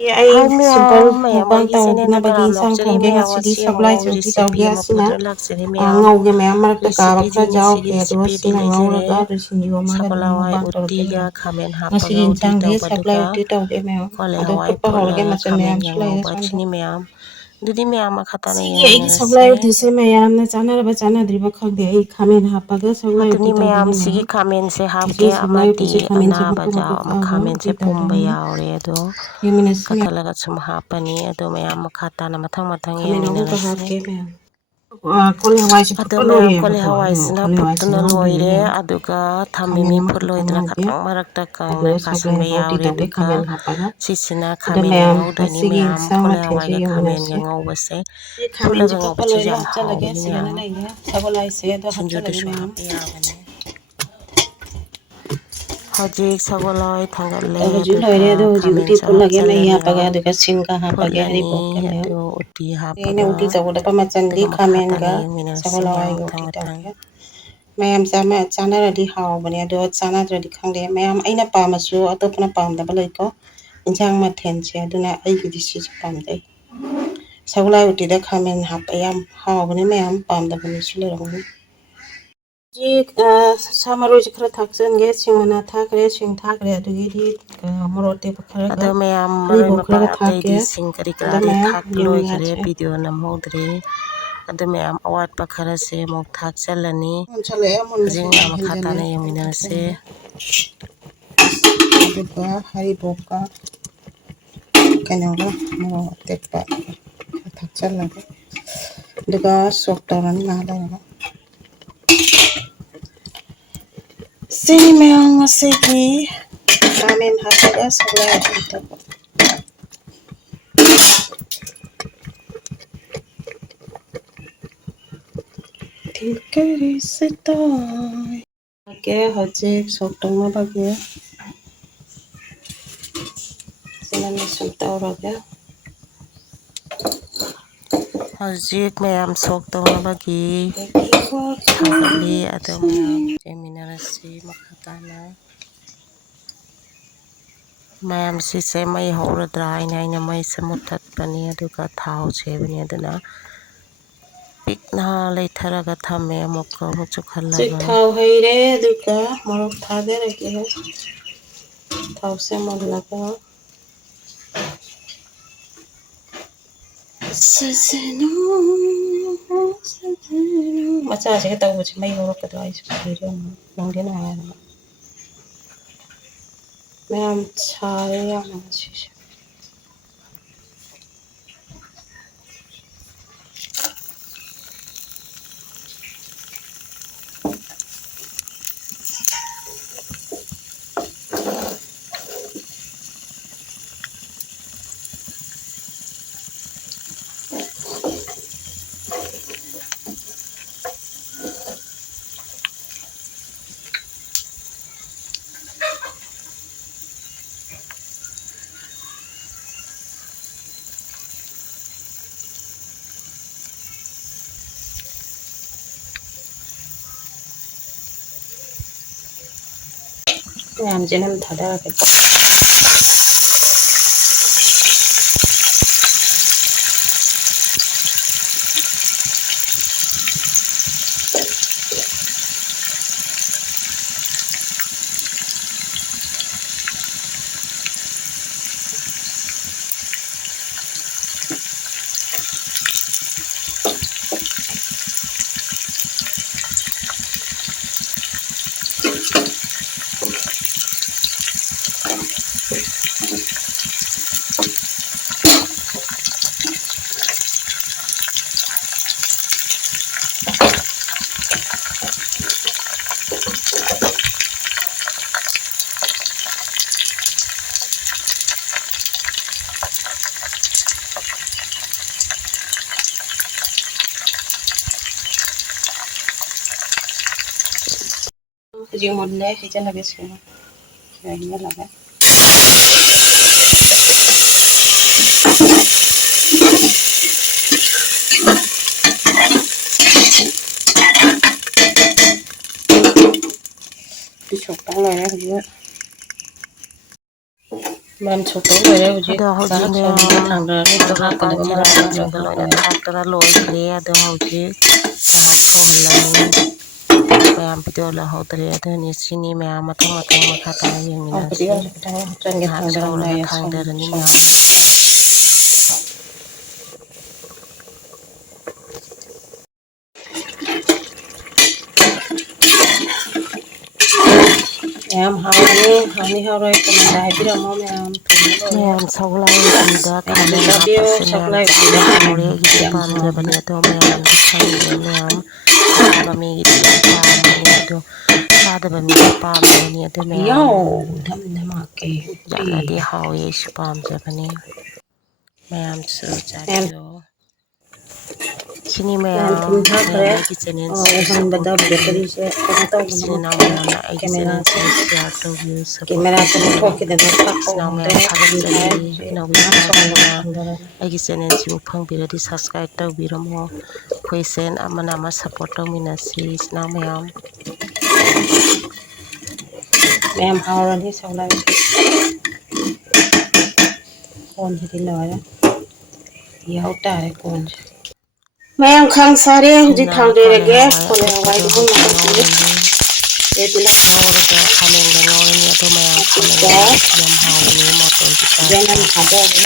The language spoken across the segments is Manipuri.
Hai ꯑꯩ ꯁꯤꯝꯄꯜ ꯃꯌꯥꯝ ꯃꯨꯛꯕꯥꯡ ꯑꯩꯒꯤ ꯆꯦꯅꯦꯜꯗ ꯇꯧꯅꯕꯒꯤ ꯀꯔꯝ ꯏꯟꯁꯥꯡ ꯂꯧꯖꯔꯤ ꯊꯣꯡꯒꯦ ꯃꯌꯥꯝ ꯉꯁꯤꯗꯤ ꯉꯁꯤ ꯑꯃꯨꯛ ꯁꯒꯣꯜꯍꯋꯥꯏꯁꯦ ꯎꯇꯤ ꯔꯦꯁꯤꯄꯤ ꯇꯧꯒꯦ ꯑꯃ ꯑꯁꯤꯅ ꯄꯨꯗꯨꯅ ꯂꯥꯛꯆꯔꯤ ꯃꯌꯥꯝ ꯉꯧꯒꯦ ꯃꯌꯥꯝ ꯃꯔꯛꯇ ꯀꯥꯕ ꯔꯦꯁꯤꯄꯤꯗꯤ ꯈꯔ ꯉꯁꯤꯒꯤ ꯌꯥꯎꯈ꯭ꯔꯦ ꯑꯗꯨꯒ ꯔꯦꯁꯤꯄꯤꯗꯤ ꯁꯤꯅ ꯂꯩꯖꯔꯦ ꯉꯧꯔꯒ ꯁꯤꯡꯖꯨ ꯑꯃꯒ ꯑꯗꯨꯃꯥꯏꯅ ꯁꯒꯣꯜꯍꯋꯥꯏ ꯃꯨꯛꯕꯥꯡ ꯇꯧꯔꯒꯦ ꯎꯇꯤꯒ ꯃꯌꯥꯝ ꯈꯥꯃꯦꯟ ꯍꯥꯞꯄꯒ ꯉꯁꯤꯒꯤ ꯎꯇꯤ ꯏꯟꯁꯥꯡꯗꯤ ꯇꯧꯕꯗꯨꯒ ꯁꯒꯣꯜꯍꯋꯥꯏ ꯎꯇꯤ ꯇꯧꯒꯦ ꯃꯌꯥꯝ ꯀꯣꯂꯤ ꯑꯗꯣ ꯍꯋꯥꯏ ꯐꯨꯠꯄ ꯍꯧꯔꯒꯦ ꯐꯨꯠꯂꯒ ꯃꯆꯜ ꯈꯥꯃꯦꯟꯒ ꯃꯌꯥꯝꯁꯨ ꯂꯩꯔꯦ ꯉꯧꯕ ꯁꯣꯝꯗ ꯁꯤꯅꯤ ꯃꯌꯥꯝ ꯑꯗꯨꯗꯤ ꯃꯌꯥꯝ ꯃꯈꯥ ꯇꯥꯅ ꯁꯤꯒꯤ ꯑꯩꯒꯤ ꯁꯒꯣꯜꯍꯋꯥꯏ ꯌꯦꯡꯃꯤꯟꯅꯔꯁꯦ ꯎꯇꯤꯁꯦ ꯃꯌꯥꯝꯅ ꯆꯥꯅꯔꯕ ꯆꯥꯅꯗ꯭ꯔꯤꯕ ꯈꯪꯗꯦ ꯑꯩ ꯈꯥꯃꯦꯟ ꯍꯥꯞꯄꯒ ꯁꯒꯣꯜꯍꯋꯥꯏ ꯎꯇꯤ ꯑꯗꯨꯅꯤ ꯇꯧꯗꯣꯏꯅꯦ ꯁꯤꯒꯤ ꯃꯌꯥꯝ ꯈꯥꯃꯦꯟꯁꯦ ꯉꯁꯤ ꯍꯥꯞꯀꯦ ꯁꯒꯣꯜꯍꯋꯥꯏ ꯑꯃꯗꯤ ꯎꯇꯤꯁꯦ ꯈꯥꯃꯦꯟꯁꯦ ꯑꯅꯥꯕ ꯃꯀꯨꯞ ꯃꯀꯨꯞ ꯀꯛꯑꯒ ꯈꯥꯃꯦꯟꯁꯦ ꯎꯇꯤ ꯄꯨꯝꯕ ꯇꯧꯗꯣꯏꯅꯤ ꯌꯥꯎꯔꯦ ꯑꯗꯣ ꯌꯦꯡꯃꯤꯟꯅꯁꯤ ꯃꯌꯥꯝ ꯀꯛꯊꯠꯂꯒ ꯁꯨꯝ ꯍꯥꯞꯄꯅꯤ ꯑꯗꯣ ꯃꯌꯥꯝ ꯃꯈꯥ ꯇꯥꯅ ꯃꯊꯪ ꯃꯊꯪ ꯈꯥꯃꯦꯟ ꯑꯍꯨꯝꯒ ꯌꯦꯡꯃꯤꯟꯅꯔꯁꯤ ꯍꯥꯞꯀꯦ ꯃꯌꯥꯝ ꯀꯣꯂꯤ ꯍꯋꯥꯏꯁꯦ ꯑꯗꯣ ꯐꯨꯠꯄ ꯃꯌꯥꯝ ꯀꯣꯂꯤ ꯂꯣꯏꯔꯦꯕꯀꯣ ꯑꯗꯣ ꯍꯋꯥꯏꯁꯤꯅ ꯀꯣꯂꯤ ꯍꯋꯥꯏꯁꯦ ꯐꯨꯠꯇꯨꯅ ꯉꯧꯗꯣꯏꯅꯦ ꯂꯣꯏꯔꯦ ꯃꯌꯥꯝ ꯑꯗꯨꯒ ꯈꯥꯃꯦꯟ ꯊꯝꯃꯤꯃꯤ ꯑꯃꯈꯛꯇ ꯐꯨꯠꯂꯣꯏꯗꯅ ꯉꯧꯒꯦ ꯈꯇꯪ ꯃꯔꯛꯇ ꯀꯪꯅ ꯑꯗꯨꯒ ꯀꯥꯁꯟꯕ ꯁꯒꯣꯜꯍꯋꯥꯏ ꯎꯇꯤ ꯌꯥꯎꯔꯦ ꯇꯧꯒꯦ ꯑꯗꯨꯒ ꯈꯥꯃꯦꯟ ꯍꯥꯞꯄꯒ ꯁꯤꯁꯤꯅ ꯑꯗꯣ ꯈꯥꯃꯦꯟꯒ ꯃꯌꯥꯝ ꯉꯧꯗꯣꯏꯅꯤ ꯉꯁꯤꯒꯤ ꯃꯌꯥꯝ ꯏꯟꯁꯥꯡ ꯀꯣꯂꯤ ꯃꯊꯦꯜꯁꯦ ꯍꯋꯥꯏꯒ ꯈꯥꯃꯦꯟꯒ ꯌꯦꯡꯃꯤꯟꯅꯁꯤ ꯉꯧꯕꯁꯦ ꯈꯥꯃꯦꯟꯁꯦ ꯐꯨꯠꯂꯒ ꯐꯨꯠꯄ ꯉꯧꯕꯁꯤꯁꯨ ꯂꯣꯏꯔꯦ ꯌꯥꯝ ꯍꯥꯞꯆꯤꯜꯂꯒꯦ ꯍꯥꯎꯕꯅꯤ ꯁꯤꯗꯅ ꯃꯌꯥꯝ ꯂꯩꯔꯦ ꯁꯒꯣꯜꯍꯋꯥꯏꯁꯦ ꯑꯗꯣ ꯍꯥꯞꯆꯤꯜꯂꯒꯦ ꯁꯤꯡꯖꯨꯗꯁꯨ ꯃꯌꯥꯝ ꯍꯥꯞꯄ ꯌꯥꯕꯅꯦ ꯍꯧꯖꯤꯛ ꯁꯒꯣꯜꯍꯋꯥꯏ ꯊꯥꯡꯒꯠꯂꯦ ꯍꯧꯖꯤꯛ ꯑꯗꯨꯒ ꯂꯣꯏꯔꯦ ꯑꯗꯣ ꯍꯧꯖꯤꯛ ꯎꯇꯤ ꯈꯥꯃꯦꯟꯁꯨ ꯐꯨꯠꯂꯒꯦ ꯃꯍꯤ ꯍꯥꯞꯆꯜꯂꯦ ꯍꯥꯞꯄꯒ ꯃꯌꯥꯝ ꯑꯗꯨꯒ ꯁꯤꯡꯒ ꯍꯥꯞꯄꯒꯦ ꯐꯨꯠꯂꯅꯤ ꯍꯔꯤꯕꯣꯞꯀ ꯃꯌꯥꯝ ꯑꯗꯨ ꯎꯇꯤ ꯑꯩꯅ ꯍꯥꯞꯄꯒ ꯎꯇꯤ ꯇꯧꯒꯗꯕ ꯃꯆꯜꯗꯤ ꯑꯗꯨꯒ ꯃꯈꯥ ꯇꯥꯅ ꯈꯥꯃꯦꯟꯒ ꯌꯦꯡꯃꯤꯟꯅꯔꯁꯤ ꯃꯌꯥꯝ ꯁꯒꯣꯜꯍꯋꯥꯏꯒ ꯃꯊꯪ ꯎꯇꯤ ꯃꯊꯪ ꯇꯧꯒꯦ ꯃꯌꯥꯝ ꯆꯥꯅꯔꯗꯤ ꯍꯥꯎꯕꯅꯦ ꯑꯗꯣ ꯆꯥꯟꯅꯗ꯭ꯔꯗꯤ ꯈꯪꯗꯦ ꯃꯌꯥꯝ ꯑꯩꯅ ꯄꯥꯝꯃꯁꯨ ꯑꯇꯣꯞꯄꯅ ꯄꯥꯝꯗꯕ ꯂꯩꯀꯣ ꯏꯟꯁꯥꯡ ꯃꯊꯦꯜꯁꯦ ꯑꯗꯨꯅ ꯑꯩꯒꯤꯗꯤ ꯁꯤꯁꯨ ꯄꯥꯝꯖꯩ ꯁꯒꯣꯜꯍꯋꯥꯏ ꯎꯇꯤꯗ ꯈꯥꯃꯦꯟ ꯍꯥꯞꯄ ꯌꯥꯝ ꯍꯥꯎꯕꯅꯤ ꯃꯌꯥꯝ ꯄꯥꯝꯗꯕ ꯃꯤꯁꯨ ꯂꯩꯔꯝꯒꯅꯤ ꯍꯧꯖꯤꯛ ꯁꯥ ꯃꯔꯣꯏꯁꯦ ꯈꯔ ꯊꯥꯛꯆꯤꯟꯒꯦ ꯁꯤꯡ ꯃꯅꯥ ꯊꯥꯈ꯭ꯔꯦ ꯁꯤꯡ ꯊꯥꯈ꯭ꯔꯦ ꯑꯗꯨꯗꯒꯤꯗꯤ ꯃꯣꯔꯣꯛ ꯑꯇꯦꯛꯄ ꯈꯔꯒ ꯑꯗꯣ ꯃꯌꯥꯝ ꯃꯔꯣꯏ ꯍꯔꯤꯕꯣꯞ ꯃꯄꯥꯡ ꯈꯔꯒ ꯊꯥꯛꯀꯦ ꯑꯇꯩꯗꯤ ꯁꯤꯡ ꯀꯔꯤ ꯑꯗ ꯀꯔꯥꯗꯤ ꯃꯌꯥꯝ ꯊꯥꯛꯄ ꯂꯣꯏꯈꯔꯦ ꯌꯦꯡꯃꯤꯟꯅꯔꯁꯦ ꯚꯤꯗꯤꯑꯣ ꯅꯝꯍꯧꯗ꯭ꯔꯦ ꯑꯗꯨ ꯃꯌꯥꯝ ꯑꯋꯥꯠꯄ ꯈꯔꯁꯦ ꯑꯃꯨꯛ ꯊꯥꯛꯆꯜꯂꯅꯤ ꯃꯨꯟꯁꯜꯂꯛꯑꯦ ꯍꯧꯖꯤꯛ ꯃꯨꯟꯕꯁꯦ ꯌꯥꯝ ꯃꯌꯥꯝ ꯃꯈꯥ ꯍꯦꯟꯖꯜꯂꯦ ꯇꯥꯅ ꯈꯔ ꯌꯦꯡꯃꯤꯟꯅꯔꯁꯦ ꯊꯥꯛꯆꯜꯂꯒꯦ ꯑꯗꯨꯒ ꯍꯔꯤꯕꯣꯞꯀ ꯀꯩꯅꯣꯒ ꯃꯣꯔꯣꯛ ꯑꯇꯦꯛꯄ ꯊꯥꯛꯆꯜꯂꯒꯦ ꯑꯗꯨꯒ ꯁꯣꯛ ꯇꯧꯔꯅꯤ ꯉꯥꯏꯍꯥꯛ ꯂꯩꯔꯒ ꯁꯤꯅꯤ ꯃꯌꯥꯝ ꯉꯁꯤꯒꯤ ꯈꯥꯃꯦꯟ ꯍꯥꯞꯄꯒ ꯁꯒꯣꯜꯍꯋꯥꯏ ꯎꯇꯤ ꯇꯧꯕ ꯍꯧꯖꯤꯛ ꯁꯣꯛ ꯇꯧꯅꯕꯒꯤ ꯁꯤꯅ ꯁꯨꯝ ꯇꯧꯔꯒꯦ ꯍꯧꯖꯤꯛ ꯃꯌꯥꯝ ꯁꯣꯛ ꯇꯧꯅꯕꯒꯤ ꯑꯗꯒꯤ ꯊꯥꯒꯠꯂꯤ ꯑꯗꯣ ꯃꯌꯥꯝ ꯌꯦꯡꯃꯤꯟꯅꯔꯁꯤ ꯃꯈꯥ ꯇꯥꯅ ꯃꯌꯥꯝ ꯁꯤꯁꯦ ꯃꯩ ꯍꯧꯔꯗ꯭ꯔꯥ ꯍꯥꯏꯅ ꯑꯩꯅ ꯃꯩꯁꯦ ꯃꯨꯠꯊꯠꯄꯅꯤ ꯑꯗꯨꯒ ꯊꯥꯎꯁꯦ ꯍꯩꯕꯅꯤ ꯑꯗꯨꯅ ꯄꯤꯛꯅ ꯂꯩꯊꯔꯒ ꯊꯝꯃꯦ ꯑꯃꯨꯛꯀ ꯑꯃꯨꯛꯁꯨ ꯍꯧꯖꯤꯛ ꯈꯜꯂꯒ ꯊꯥꯎ ꯍꯩꯔꯦ ꯑꯗꯨꯒ ꯃꯣꯔꯣꯛ ꯊꯥꯗꯔꯒꯦ ꯊꯥꯎꯁꯦ ꯃꯨꯜꯂꯒ ꯃꯆꯥꯁꯤꯒ ꯇꯧꯕꯁꯦ ꯃꯩ ꯍꯧꯔꯛꯄꯗꯣ ꯑꯩꯁꯨ ꯅꯨꯡꯗꯤ ꯅꯨꯡꯉꯥꯏ ꯃꯌꯥꯝ ꯁꯥꯔꯦ ꯌꯥꯝꯅ ꯉꯁꯤꯁꯦ ꯃꯌꯥꯝꯁꯦ ꯑꯗꯨꯝ ꯊꯥꯗꯔꯒꯦꯀꯣ ꯍꯧꯖꯤꯛ ꯃꯨꯜꯂꯦ ꯍꯩꯖꯤꯜꯂꯒꯦ ꯁꯤꯅ ꯍꯩꯖꯤꯜꯂꯒ ꯁꯣꯛ ꯇꯧ ꯂꯣꯏꯔꯦ ꯍꯧꯖꯤꯛ ꯃꯌꯥꯝ ꯁꯣꯛꯇꯧ ꯂꯣꯏꯔꯦ ꯍꯧꯖꯤꯛ ꯑꯗꯣ ꯍꯧꯖꯤꯛ ꯉꯥꯏꯍꯥꯛ ꯁꯧꯍꯟꯕ ꯃꯌꯥꯝ ꯊꯥꯡꯗꯔꯅꯤ ꯇꯣ ꯍꯪꯒꯄꯥꯟ ꯍꯥꯞꯀꯗꯕ ꯃꯔꯣꯏ ꯖꯤꯔꯥꯅꯆꯤꯡꯕ ꯍꯥꯞ ꯂꯣꯏꯅ ꯂꯣꯏꯔꯦ ꯊꯥꯛꯇꯅ ꯂꯣꯏꯈ꯭ꯔꯦ ꯑꯗꯣ ꯍꯧꯖꯤꯛ ꯉꯥꯏꯍꯥꯛ ꯁꯧꯍꯜꯂꯅꯤ ꯃꯌꯥꯝ ꯚꯤꯗꯤꯑꯣ ꯂꯧꯍꯧꯗ꯭ꯔꯦ ꯑꯗꯨꯅꯤ ꯁꯤꯅꯤ ꯃꯌꯥꯝ ꯃꯊꯪ ꯃꯊꯪ ꯃꯈꯥ ꯇꯥꯅ ꯌꯦꯡꯃꯤꯟꯅꯁꯤ ꯐꯗꯤꯒꯣꯝꯁꯨ ꯈꯤꯇꯪ ꯍꯥꯞꯆꯤꯟꯒꯦ ꯉꯥꯏꯍꯥꯛ ꯁꯧꯔꯒ ꯊꯥꯡꯗꯔꯝꯗꯥꯏꯗ ꯊꯥꯡꯗꯔꯅꯤ ꯃꯌꯥꯝ ꯁꯧꯍꯟꯕ ꯃꯌꯥꯝ ꯍꯥꯎꯔꯅꯤ ꯍꯥꯎꯅꯤ ꯍꯥꯎꯔꯣꯏ ꯀꯃꯦꯟꯗ ꯍꯥꯏꯕꯤꯔꯝꯃꯣ ꯃꯌꯥꯝ ꯊꯣꯡꯕ ꯂꯣꯏꯔꯦ ꯃꯌꯥꯝ ꯁꯒꯣꯜꯍꯋꯥꯏ ꯎꯇꯤꯗ ꯃꯌꯥꯝꯁꯨ ꯈꯥꯃꯦꯟ ꯆꯥꯕꯤꯌꯨ ꯍꯥꯞꯄꯁꯦ ꯁꯒꯣꯜꯍꯋꯥꯏ ꯃꯌꯥꯝꯁꯦ ꯌꯥꯝ ꯎꯇꯤꯗ ꯈꯥꯃꯦꯟ ꯍꯥꯎꯔꯦ ꯑꯩꯒꯤꯗꯤ ꯌꯥꯝ ꯄꯥꯝꯖꯕꯅꯦ ꯍꯥꯎꯕꯅꯦ ꯑꯗꯣ ꯃꯌꯥꯝꯗꯤ ꯈꯪꯗꯦ ꯃꯌꯥꯝ ꯑꯆꯥꯕ ꯃꯤꯒꯤꯗꯤ ꯌꯥꯝ ꯄꯥꯝꯃꯅꯤ ꯑꯗꯣ ꯆꯥꯗꯕ ꯃꯤꯁꯨ ꯄꯥꯝꯅꯒꯅꯤ ꯑꯗꯨ ꯃꯌꯥꯝ ꯌꯥꯎ ꯙꯝ ꯙꯃꯥꯀꯦ ꯎꯠꯇꯤ ꯌꯥꯝꯅꯗꯤ ꯍꯥꯎꯋꯦ ꯑꯩꯁꯨ ꯄꯥꯝꯖꯕꯅꯤ ꯃꯌꯥꯝꯁꯨ ꯃꯌꯥꯝ ꯆꯥꯕꯤꯌꯣ ꯁꯤꯅꯤ ꯊꯨꯝ ꯃꯌꯥꯝ ꯊꯥꯛꯈ꯭ꯔꯦ ꯑꯩꯒꯤ ꯆꯦꯅꯦꯜꯁꯤꯕꯨ ꯁꯞꯄꯣꯔꯠ ꯎꯍꯟꯕꯗ ꯇꯧꯕꯤꯌꯨ ꯕꯦꯇꯔꯤꯁꯦ ꯀꯩꯅꯣ ꯇꯧꯕꯅ ꯏꯆꯤꯟ ꯏꯅꯥꯎ ꯃꯨꯠꯈ꯭ꯔꯦ ꯃꯌꯥꯝꯅ ꯑꯩꯒꯤ ꯀꯦꯃꯦꯔꯥꯁꯦ ꯆꯦꯅꯦꯜꯁꯤꯕꯨ ꯁꯤꯌꯥꯔ ꯇꯧꯕꯤꯌꯨ ꯁꯞꯄꯣꯔꯠ ꯀꯦꯃꯦꯔꯥꯁꯦ ꯇꯧꯕꯤꯌꯨ ꯃꯨꯠꯊꯣꯛꯈꯤꯗꯅ ꯊꯥꯛꯄ ꯏꯆꯤꯟ ꯏꯅꯥꯎ ꯃꯌꯥꯝ ꯉꯝꯗ꯭ꯔꯦ ꯊꯨꯝ ꯊꯥꯒꯠꯆꯔꯤ ꯊꯥꯛꯑꯦ ꯍꯧꯖꯤꯛ ꯑꯅꯧꯕ ꯉꯥꯏꯍꯥꯛ ꯁꯧꯍꯜꯂꯒ ꯏꯇꯥꯁꯤꯡꯅ ꯊꯥꯡꯊꯔꯅꯤ ꯑꯩꯒꯤ ꯆꯦꯅꯦꯜꯁꯤꯕꯨ ꯐꯪꯕꯤꯔꯗꯤ ꯁꯕꯁꯀ꯭ꯔꯥꯏꯕ ꯇꯧꯕꯤꯔꯝꯃꯣ ꯑꯩꯈꯣꯏ ꯁꯦꯟ ꯑꯃꯅ ꯑꯃ ꯁꯞꯄꯣꯔꯠ ꯇꯧꯃꯤꯟꯅꯁꯤ ꯏꯆꯤꯟ ꯏꯅꯥꯎ ꯃꯌꯥꯝ ꯃꯌꯥꯝ ꯍꯥꯎꯔꯅꯤ ꯁꯒꯣꯜꯍꯋꯥꯏ ꯀꯣꯟꯁꯤꯗꯤ ꯂꯣꯏꯔꯦ ꯌꯥꯍꯧ ꯇꯥꯔꯦ ꯀꯣꯟꯁꯦ ꯃꯌꯥꯝ ꯈꯥꯡ ꯁꯥꯔꯦ ꯍꯧꯖꯤꯛ ꯁꯤꯅ ꯀꯣꯂꯤ ꯊꯥꯡꯗꯔꯒꯦ ꯍꯋꯥꯏ ꯀꯣꯂꯤ ꯑꯐꯨꯠꯄꯗꯣ ꯍꯋꯥꯏꯗꯨ ꯍꯧꯖꯤꯛ ꯃꯨꯟꯍꯜꯂꯁꯤ ꯉꯧꯔꯅꯤ ꯉꯧꯔꯒ ꯈꯥꯃꯦꯟꯒ ꯉꯧꯔꯅꯤ ꯑꯗꯣ ꯃꯌꯥꯝ ꯈꯥꯃꯦꯟꯒ ꯑꯗꯨꯒ ꯉꯧꯕꯁꯤ ꯌꯥꯝ ꯍꯥꯎꯕꯅꯤ ꯃꯣꯇꯣꯔꯒꯤ ꯇꯥꯏꯞꯇ ꯌꯥꯅꯝ ꯊꯥꯗꯔꯦ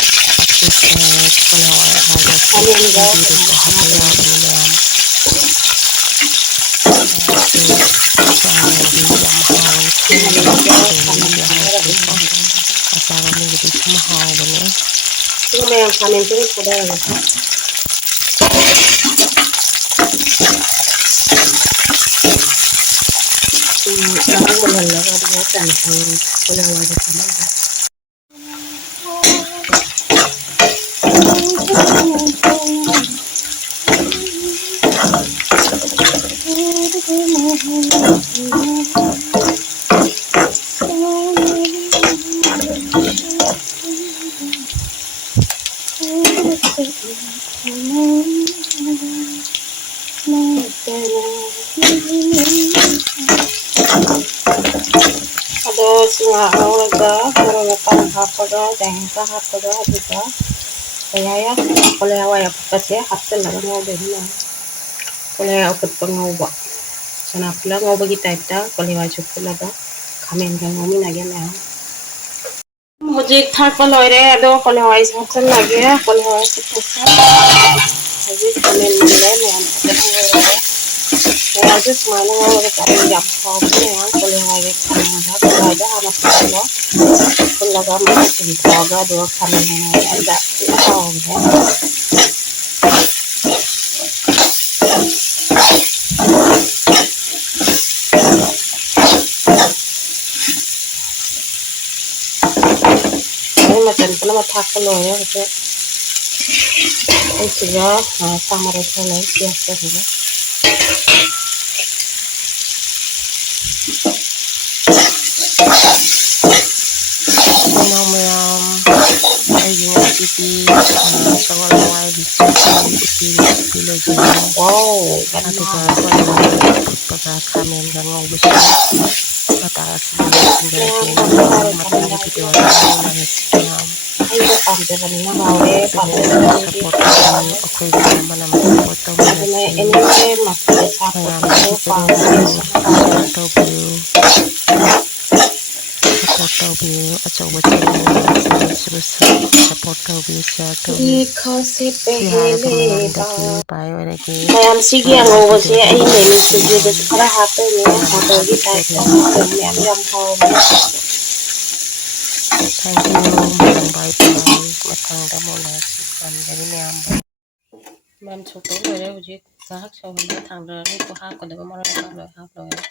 ꯀꯣꯂꯤ ꯍꯋꯥꯏ ꯑꯉꯧꯕꯁꯤ ꯈꯥꯃꯦꯟꯒ ꯁꯤꯡꯖꯨꯗꯁꯨ ꯍꯥꯞꯄ ꯌꯥꯕꯅꯤ ꯃꯌꯥꯝ ꯃꯌꯥꯝꯁꯨ ꯌꯥꯝ ꯌꯦꯡꯕꯤꯌꯨ ꯌꯥꯝ ꯍꯥꯎꯕꯅꯤ ꯈꯪꯗꯕ ꯃꯤ ꯆꯥꯗꯕ ꯃꯤꯒꯤꯗꯤ ꯍꯥꯎꯇ꯭ꯔꯦꯀꯣ ꯑꯆꯥꯕ ꯃꯤꯒꯤꯗꯤ ꯁꯨꯝ ꯍꯥꯎꯕꯅꯦ ꯁꯤꯒ ꯃꯌꯥꯝ ꯈꯥꯃꯦꯟꯁꯤꯒ ꯊꯥꯗꯔꯒꯦ ꯉꯥꯏꯍꯥꯛ ꯃꯨꯟꯍꯜꯂꯒ ꯑꯗꯨꯒ ꯀꯣꯂꯤ ꯍꯋꯥꯏꯗꯣ ꯊꯥꯗꯔꯒꯦ ꯑꯗꯣ ꯁꯤ ꯉꯥꯏꯍꯥꯛ ꯉꯧꯔꯒ ꯃꯔꯣꯏ ꯃꯄꯥꯡ ꯍꯥꯞꯄꯒ ꯌꯥꯏꯉꯪꯒ ꯍꯥꯞꯄꯒ ꯑꯗꯨꯒ ꯀꯣꯂꯤ ꯍꯋꯥꯏ ꯑꯐꯨꯠꯄꯁꯦ ꯍꯥꯞꯆꯤꯜꯂꯒ ꯉꯧꯗꯣꯏꯅꯤ ꯃꯌꯥꯝ ꯀꯣꯂꯤ ꯍꯋꯥꯏ ꯑꯐꯨꯠꯄ ꯉꯧꯕ ꯆꯅꯥ ꯐꯨꯠꯂ ꯉꯧꯕꯒꯤ ꯇꯥꯏꯞꯇ ꯀꯣꯂꯤ ꯍꯋꯥꯏꯁꯨ ꯐꯨꯠꯂꯒ ꯈꯥꯃꯦꯟꯒ ꯉꯧꯃꯤꯟꯅꯒꯦ ꯃꯌꯥꯝ ꯍꯧꯖꯤꯛ ꯊꯥꯛꯄ ꯂꯣꯏꯔꯦ ꯑꯗꯣ ꯀꯣꯂꯤ ꯍꯋꯥꯏꯁꯦ ꯍꯥꯞꯆꯤꯜꯂꯒꯦ ꯀꯣꯂꯤ ꯍꯋꯥꯏ ꯑꯐꯨꯠꯄꯁꯦ ꯍꯧꯖꯤꯛ ꯈꯥꯃꯦꯟ ꯃꯨꯜꯂꯦ ꯃꯌꯥꯝ ꯐꯖꯅ ꯉꯧꯔꯒ ꯃꯌꯥꯝꯁꯨ ꯁꯨꯃꯥꯏꯅ ꯉꯧꯔꯒ ꯆꯥꯕꯤꯌꯨ ꯌꯥꯝ ꯍꯥꯎꯕꯅꯤ ꯃꯌꯥꯝ ꯀꯣꯂꯤ ꯍꯋꯥꯏꯒ ꯈꯥꯃꯦꯟꯒ ꯀꯣꯂꯤ ꯍꯋꯥꯏꯗꯣ ꯍꯥꯟꯅ ꯐꯨꯠꯂꯣ ꯐꯨꯠꯂꯒ ꯃꯍꯤ ꯆꯨꯝꯊꯣꯛꯑꯒ ꯑꯗꯨꯒ ꯈꯥꯃꯦꯟꯒ ꯉꯧꯔꯀꯥꯟꯗ ꯌꯥꯝ ꯍꯥꯎꯕꯅꯦ ꯃꯆꯜ ꯄꯨꯝꯅꯃꯛ ꯊꯥꯛꯄ ꯂꯣꯏꯔꯦ ꯍꯧꯖꯤꯛ ꯑꯩꯁꯤꯒ ꯁꯥ ꯃꯔꯣꯏ ꯈꯔ ꯂꯩ ꯄꯤꯌꯥꯁ ꯏꯆꯤꯜ ꯏꯅꯥꯎ ꯃꯌꯥꯝ ꯑꯩꯒꯤ ꯉꯁꯤꯗꯤ ꯁꯒꯣꯜ ꯍꯋꯥꯏ ꯔꯦꯁꯤꯄꯤ ꯎꯇꯤ ꯔꯦꯁꯤꯄꯤ ꯂꯣꯏꯖꯔꯦ ꯋꯥꯎ ꯑꯗꯨꯒ ꯌꯥꯝ ꯀꯣꯂꯤ ꯍꯋꯥꯏ ꯑꯐꯨꯠꯄꯒ ꯈꯥꯃꯦꯟꯒ ꯉꯧꯕꯁꯨ ꯃꯇꯥꯡ ꯑꯁꯤꯗ ꯂꯣꯏꯁꯤꯟꯖꯔꯒꯦ ꯃꯌꯥꯝ ꯍꯥꯎꯔꯦ ꯃꯊꯪꯒꯤ ꯈꯥꯃꯦꯟꯒ ꯚꯤꯗꯤꯑꯣꯗ ꯍꯥꯏꯕꯤꯔꯝꯃꯣ ꯐꯥꯎꯃꯤꯟꯅꯔꯁꯤ ꯃꯌꯥꯝ ꯑꯩꯅ ꯄꯥꯝꯖꯕꯅꯤꯅ ꯍꯥꯎꯔꯦ ꯑꯩꯒꯤ ꯆꯦꯅꯦꯜꯁꯤꯕꯨ ꯄꯥꯝꯖꯗꯕ ꯁꯞꯄꯣꯔꯠ ꯃꯤꯒꯤꯗꯤ ꯇꯧꯕꯤꯌꯨ ꯍꯥꯎꯔꯣꯏ ꯑꯩꯈꯣꯏ ꯁꯦꯟ ꯑꯃꯅ ꯑꯃ ꯁꯞꯄꯣꯔꯠ ꯑꯗꯨꯅ ꯇꯧꯃꯤꯟꯅꯁꯤ ꯑꯦꯅꯤꯃꯦ ꯃꯊꯦꯜ ꯃꯌꯥꯝꯅ ꯍꯥꯞꯄꯁꯤꯁꯨ ꯑꯩꯒꯤ ꯄꯥꯝꯃꯦ ꯆꯦꯅꯦꯜꯁꯤꯕꯨ ꯍꯥꯎꯔꯦ ꯁꯤꯌꯥꯔ ꯇꯧꯕꯤꯌꯨ ꯁꯞꯄꯣꯔꯠ ꯇꯧꯕꯤꯌꯨ ꯑꯆꯧꯕ ꯆꯦꯅꯦꯜꯅꯤ ꯑꯩꯒꯤ ꯆꯦꯅꯦꯜꯁꯤꯕꯨ ꯁꯞꯄꯣꯔꯠ ꯇꯧꯕꯤꯌꯨ ꯁꯤꯌꯥꯔ ꯇꯧꯕꯤꯌꯨ लिखा से ꯁꯤ ꯍꯥꯏꯔꯒ पहले ꯃꯌꯥꯝꯗꯒꯤ बार ꯕꯥꯏ ꯑꯣꯏꯔꯒꯦ ꯃꯌꯥꯝ ꯁꯤꯒꯤ ꯃꯊꯪꯒꯤ ꯑꯉꯧꯕꯁꯦ ꯚꯤꯗꯤꯑꯣꯗ ꯑꯩ ꯃꯤꯃꯤ ꯎꯅꯔꯁꯤ ꯃꯌꯥꯝ ꯁꯤꯡꯖꯨꯗꯁꯨ ꯈꯔ ꯍꯥꯞꯇꯣꯏꯅꯦ ꯌꯥꯝ ꯃꯣꯇꯣꯔꯒꯤ ꯊꯥꯒꯠꯆꯔꯤ ꯇꯥꯏꯞꯇ ꯍꯥꯞꯇꯣꯏꯅꯦ ꯃꯌꯥꯝ ꯌꯥꯝ ꯍꯥꯎꯕꯅꯦ ꯊꯦꯡꯀ꯭ꯌꯨ ꯃꯌꯥꯝ ꯕꯥꯏ ꯕꯥꯏ ꯃꯊꯪꯗ ꯑꯃꯨꯛ ꯎꯅꯔꯁꯤ ꯊꯝꯖꯔꯤ ꯃꯌꯥꯝꯕꯨ ꯃꯌꯥꯝ ꯁꯧꯗꯧ ꯂꯣꯏꯔꯦ ꯍꯧꯖꯤꯛ ꯉꯥꯏꯍꯥꯛ ꯁꯧꯍꯜꯂꯒ ꯊꯥꯡꯗꯔꯅꯤ ꯍꯥꯞꯀꯗꯕ ꯃꯔꯣꯏ ꯃꯄꯥꯡ ꯂꯣꯏ ꯍꯥꯞ ꯂꯣꯏꯔꯦ